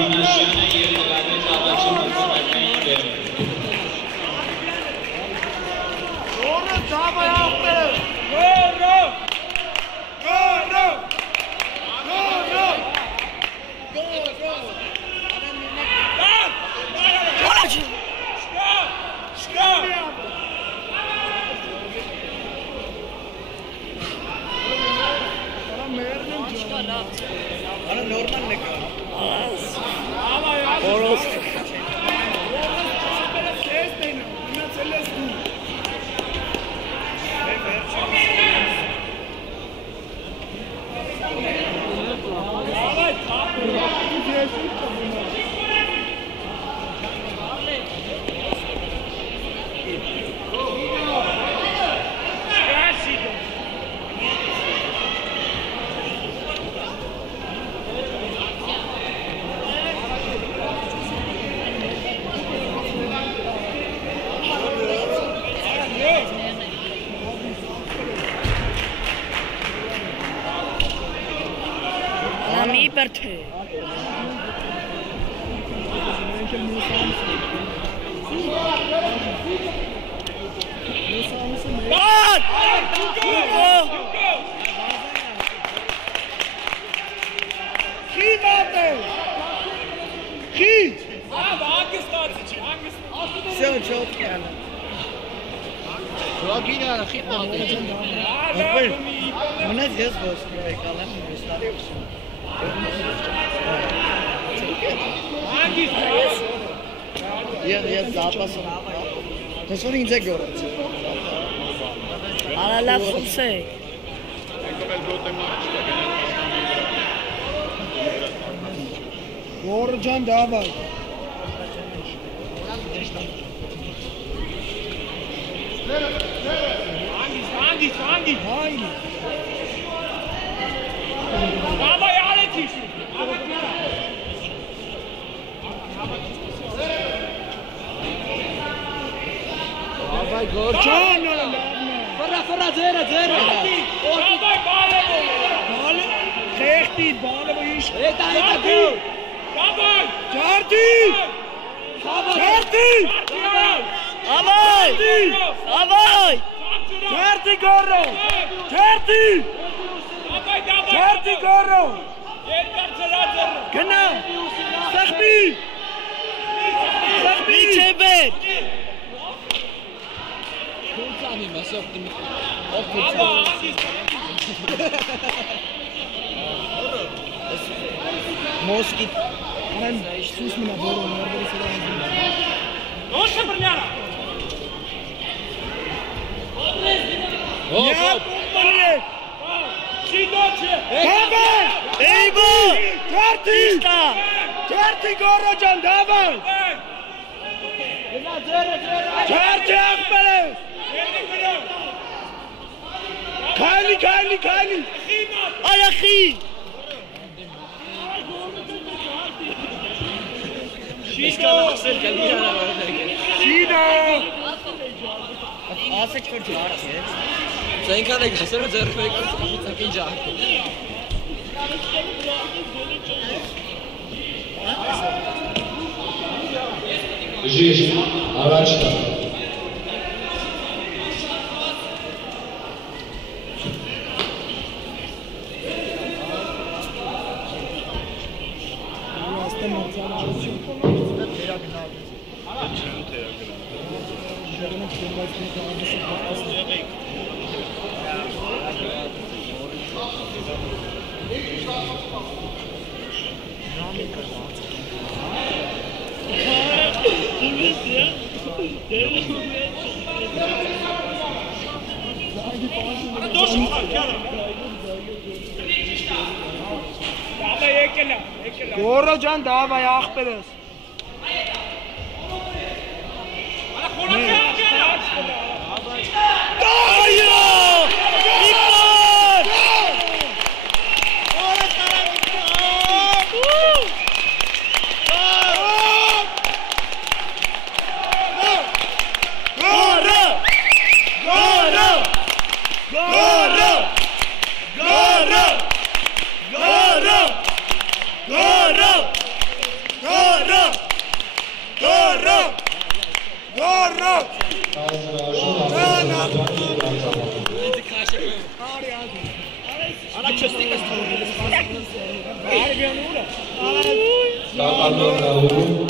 Մինասյանը և նվարվեց առաջին մրցանակային դերը։ Գորը ծավայ աղբերը։ Ana normal ne kadar? Oros. Liberty. Я запасом. Ну что не делать? А la Fonse. Gorcan давай. Hangi. Давай, Алексей. Давай, Gorcan. Фара, зера. Давай, бале. Рехти, бале боиш. Это. Давай. Чарти. Давай. Черти горо! Черти! Черти горо! Гна! Сахби! Бичебет! Кулцами масофтим. Москит. Ан сус мина боро норбери силази. Ноша брляна! Я помню! Сидоче! Эйба! Черти горожан, давай! Черти ахбеле! Кайли! Алахи! Шидо! Ասեք որ ջարք է։ Զենքան եք ասել որ ձեռքը եկած ջարք է։ Ժիշտ, առաջ կա։ Gorcan davay աղբերս։ Կապալով